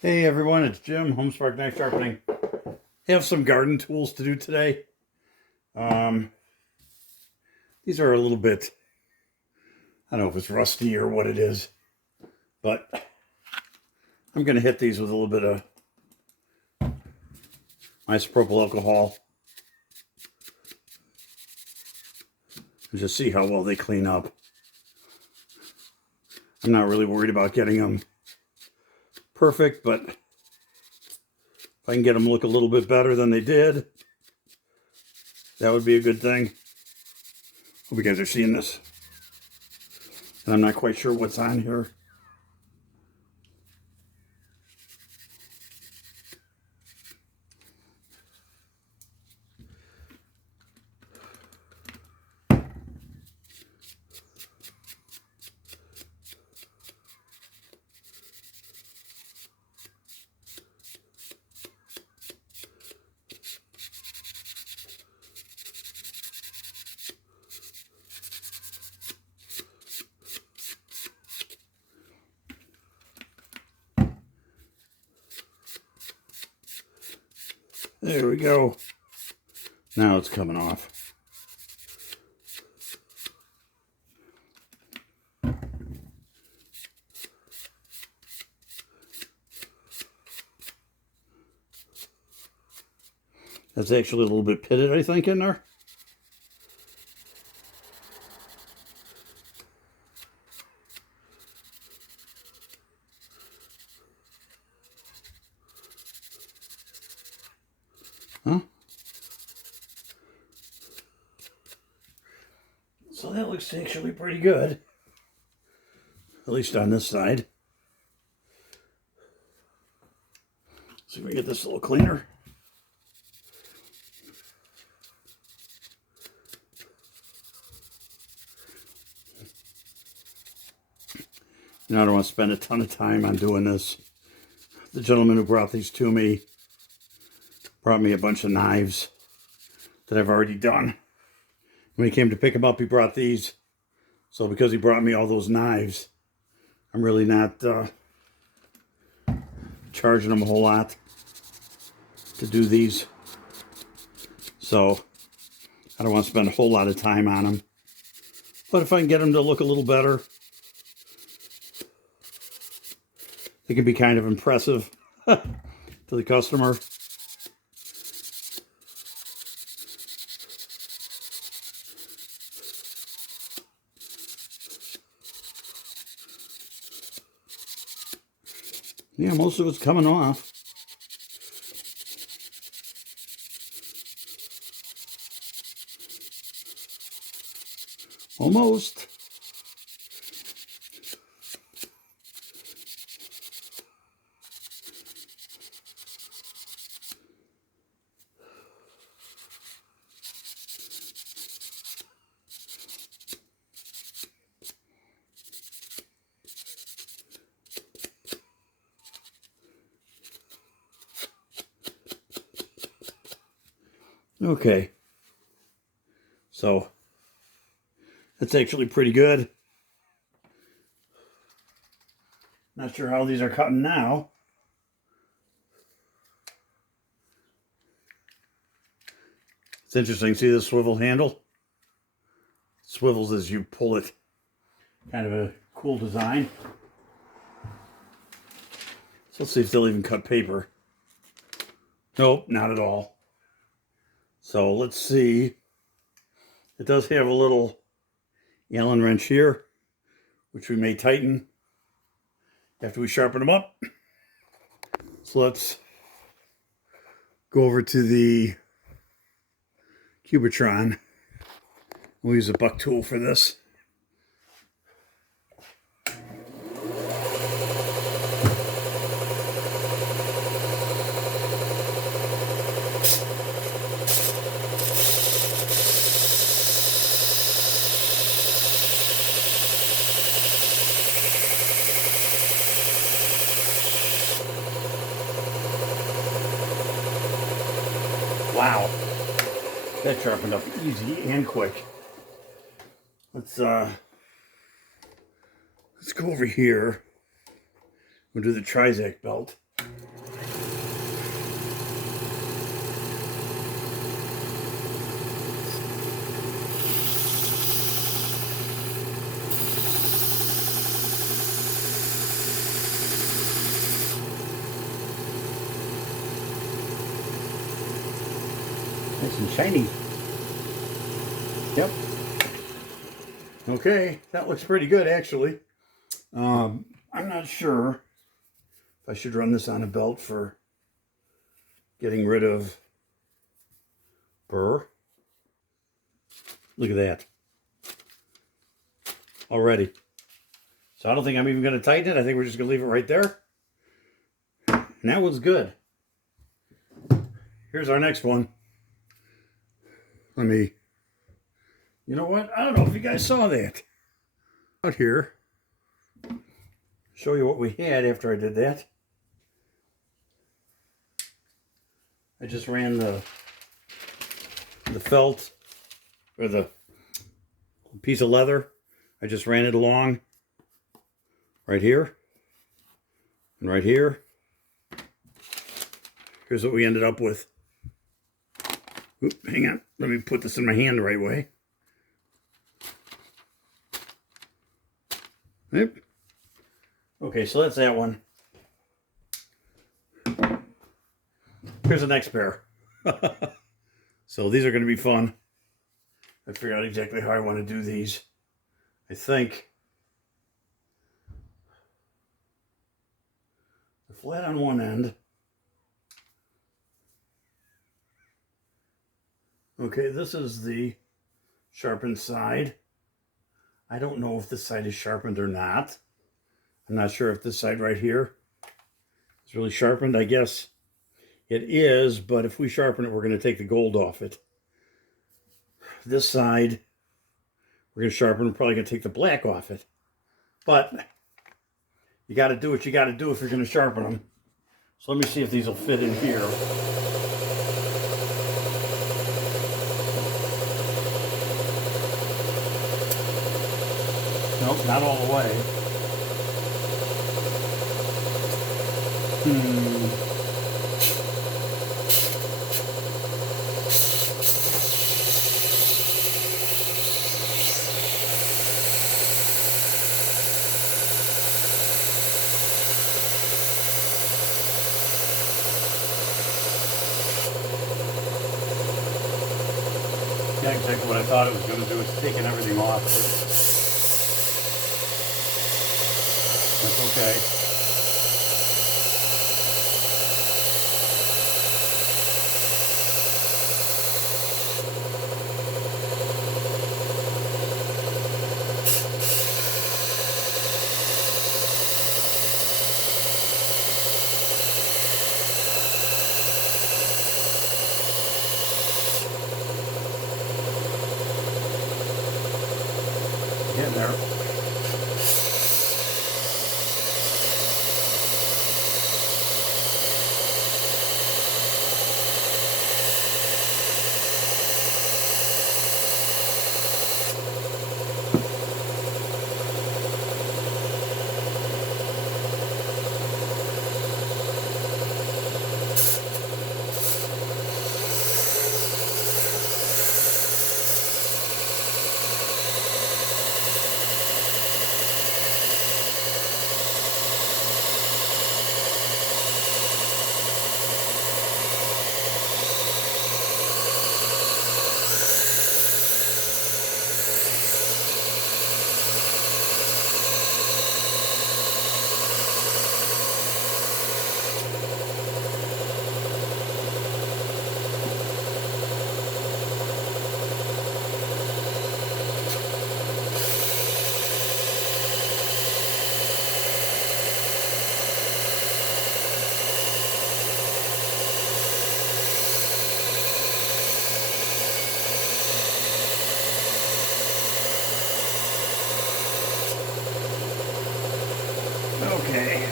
Hey everyone, it's Jim, Homespark Knife Sharpening. Have some garden tools to do today. These are a little bit, I don't know if it's rusty or what it is, but I'm going to hit these with a little bit of isopropyl alcohol and just see how well they clean up. I'm not really worried about getting them perfect, but if I can get them look a little bit better than they did, that would be a good thing. Hope you guys are seeing this. And I'm not quite sure what's on here. There we go. Now it's coming off. That's actually a little bit pitted, I think, in there. Huh? So that looks actually pretty good. At least on this side. See if we can get this a little cleaner. I don't want to spend a ton of time on doing this. The gentleman who brought these to me brought me a bunch of knives that I've already done. When he came to pick them up, he brought these. So because he brought me all those knives, I'm really not charging him a whole lot to do these. So I don't want to spend a whole lot of time on them. But if I can get them to look a little better, it can be kind of impressive to the customer. Yeah, most of it's coming off. Almost. Okay, so that's actually pretty good. Not sure how these are cutting now. It's interesting, see the swivel handle? It swivels as you pull it. Kind of a cool design. So let's see if they'll even cut paper. Nope, not at all. So let's see. It does have a little Allen wrench here, which we may tighten after we sharpen them up. So let's go over to the Cubitron. We'll use a buck tool for this. Wow, that sharpened up easy and quick. Let's go over here. We'll do the Trizac belt. Nice and shiny. Yep. Okay, that looks pretty good actually. I'm not sure if I should run this on a belt for getting rid of burr. Look at that. Already. So I don't think I'm even going to tighten it. I think we're just going to leave it right there. And that one's good. Here's our next one. You know what? I don't know if you guys saw that. Out here. Show you what we had after I did that. I just ran the felt, or the piece of leather. I just ran it along right here and right here. Here's what we ended up with. Oop, hang on. Let me put this in my hand the right way. Yep. Okay, so that's that one. Here's the next pair. So these are going to be fun. I figured out exactly how I want to do these. I think the flat on one end. Okay, this is the sharpened side. I don't know if this side is sharpened or not. I'm not sure if this side right here is really sharpened. I guess it is, but if we sharpen it, we're going to take the gold off it. This side, we're going to sharpen. We're probably going to take the black off it. But you got to do what you got to do if you're going to sharpen them. So let me see if these will fit in here. Nope, not all the way. Yeah, exactly what I thought it was going to do is taking everything off. That's okay. Getting there. Okay.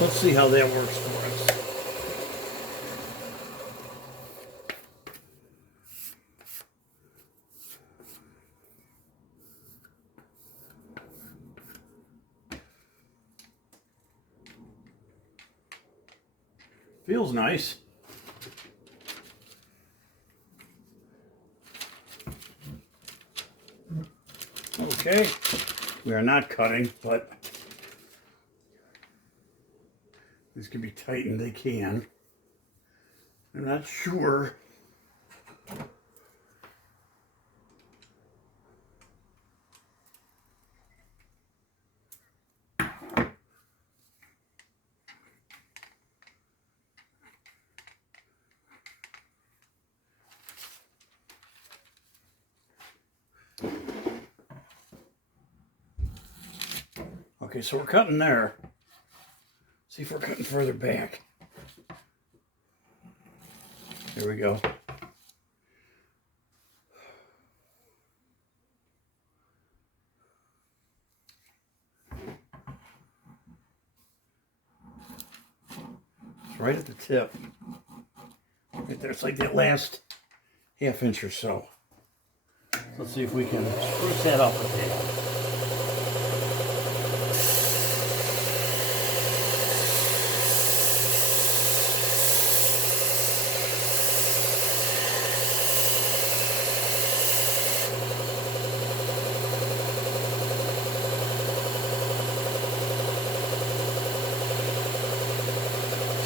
Let's see how that works for us. Feels nice. Okay, we are not cutting, but these can be tightened. They can. I'm not sure. Okay, so we're cutting there. See if we're cutting further back. There we go. It's right at the tip. Right there. It's like that last half inch or so. Let's see if we can spruce that up a tad.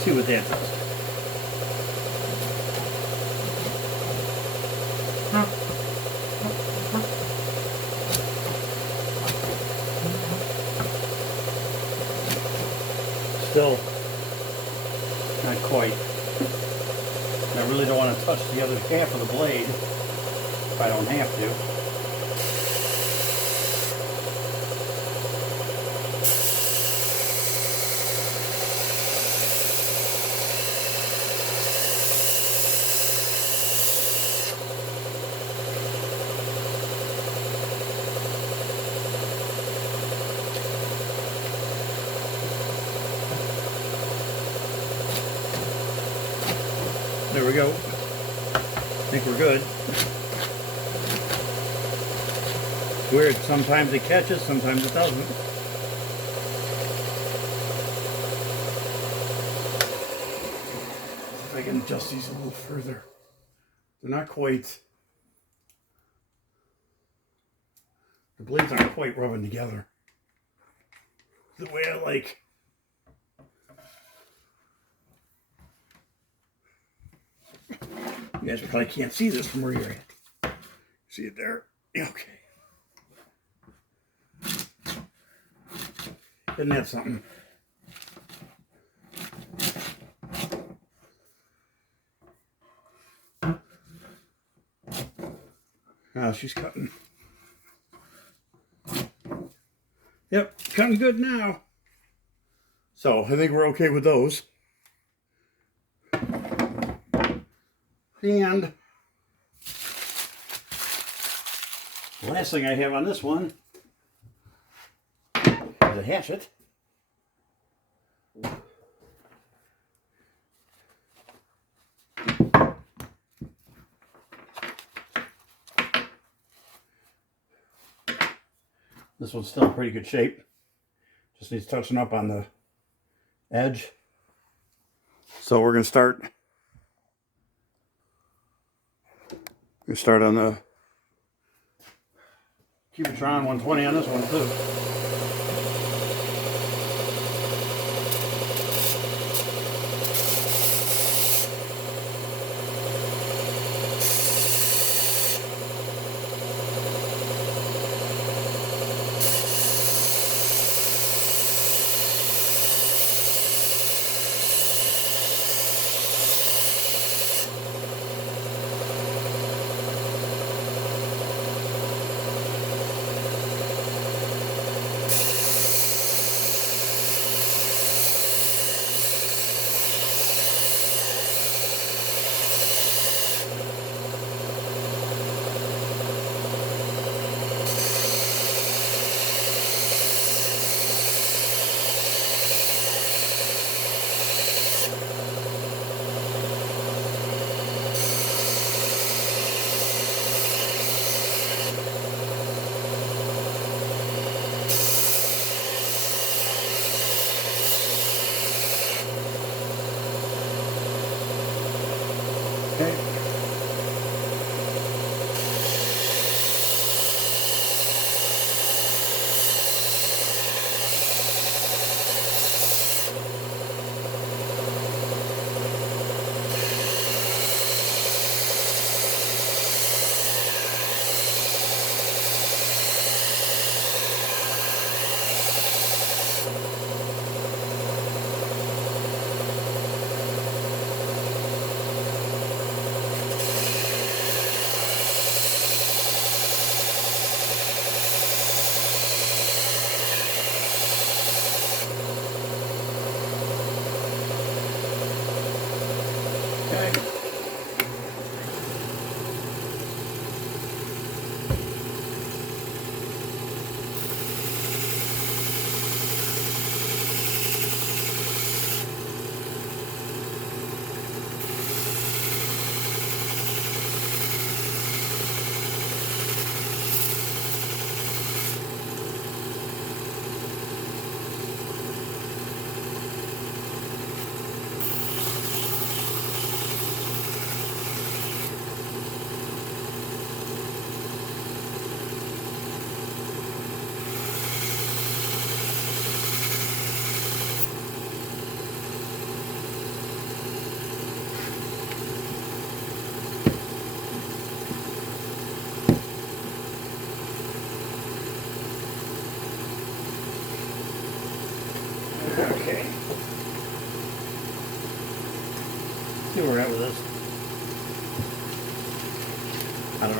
See what that does. Still not quite. I really don't want to touch the other half of the blade if I don't have to. There we go. I think we're good. It's weird. Sometimes it catches, sometimes it doesn't. See if I can adjust these a little further. They're not quite. The blades aren't quite rubbing together the way I like. You guys probably can't see this from where you're at. See it there? Okay. Isn't that something? Oh, she's cutting. Yep, cutting good now. So I think we're okay with those. And the last thing I have on this one is a hatchet. This one's still in pretty good shape. Just needs touching up on the edge. So we're going to start. We start on the Cubitron 120 on this one too.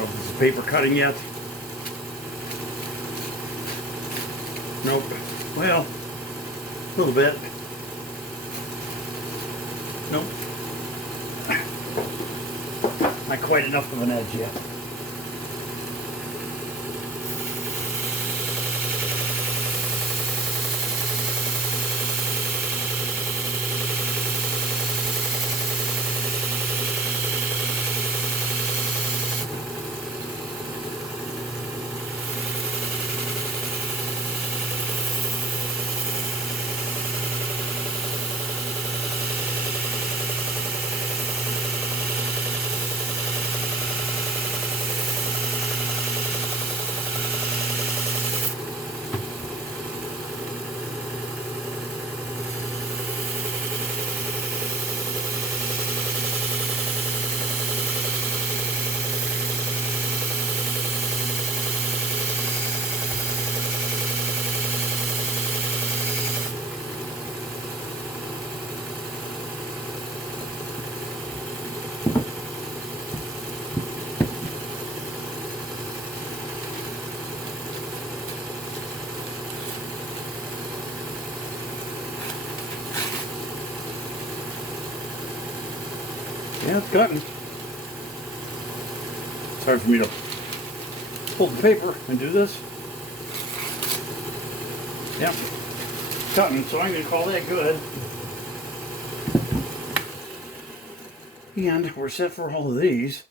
if this is paper cutting yet. Nope. Well, a little bit. Nope. Not quite enough of an edge yet. Yeah, it's cutting. It's hard for me to pull the paper and do this. Yep, cutting, so I'm going to call that good. And we're set for all of these.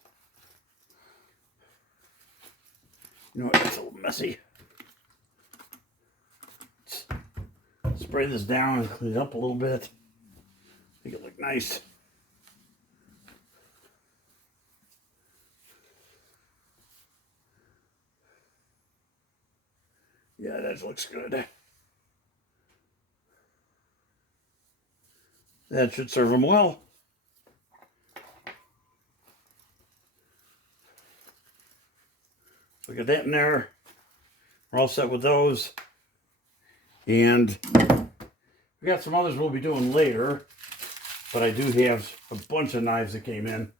You know what, it's a little messy. Let's spray this down and clean it up a little bit. Make it look nice. Yeah, that looks good. That should serve them well. So get that in there. We're all set with those. And we got some others we'll be doing later. But I do have a bunch of knives that came in.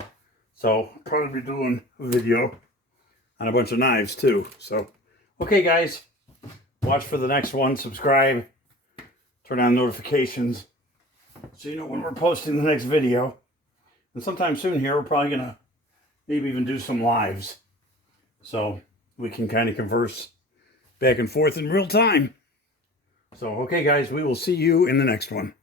So I'll probably be doing a video on a bunch of knives too. So, okay guys. Watch for the next one. Subscribe. Turn on notifications so you know when we're posting the next video. And sometime soon here, we're probably going to maybe even do some lives. So we can kind of converse back and forth in real time. So, okay guys, we will see you in the next one.